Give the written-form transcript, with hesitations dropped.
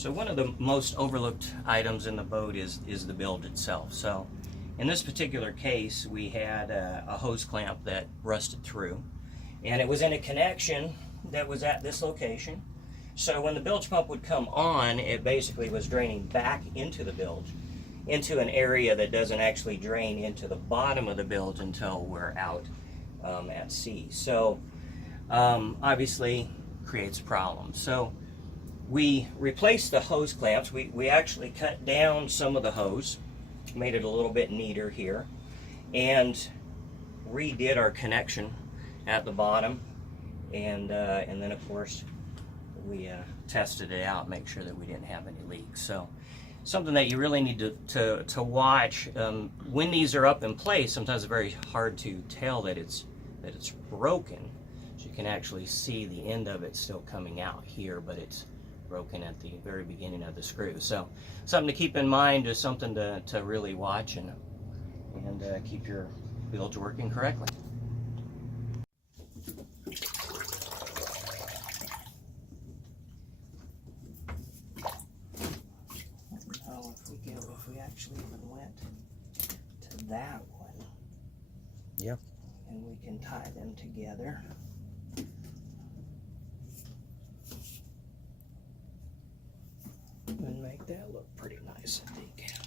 So one of the most overlooked items in the boat is the bilge itself. So in this particular case, we had a hose clamp that rusted through, and it was in a connection that was at this location. So when the bilge pump would come on, it basically was draining back into the bilge, into an area that doesn't actually drain into the bottom of the bilge until we're out at sea. So obviously creates a problem. So we replaced the hose clamps. We actually cut down some of the hose, made it a little bit neater here, and redid our connection at the bottom, and then of course we tested it out, make sure that we didn't have any leaks. So something that you really need to watch when these are up in place. Sometimes it's very hard to tell that it's broken. So you can actually see the end of it still coming out here, but it's broken at the very beginning of the screw. So something to keep in mind, is something to really watch and keep your bilge working correctly. Now if we actually even went to that one, Yep. and we can tie them together. And make that look pretty nice, I think.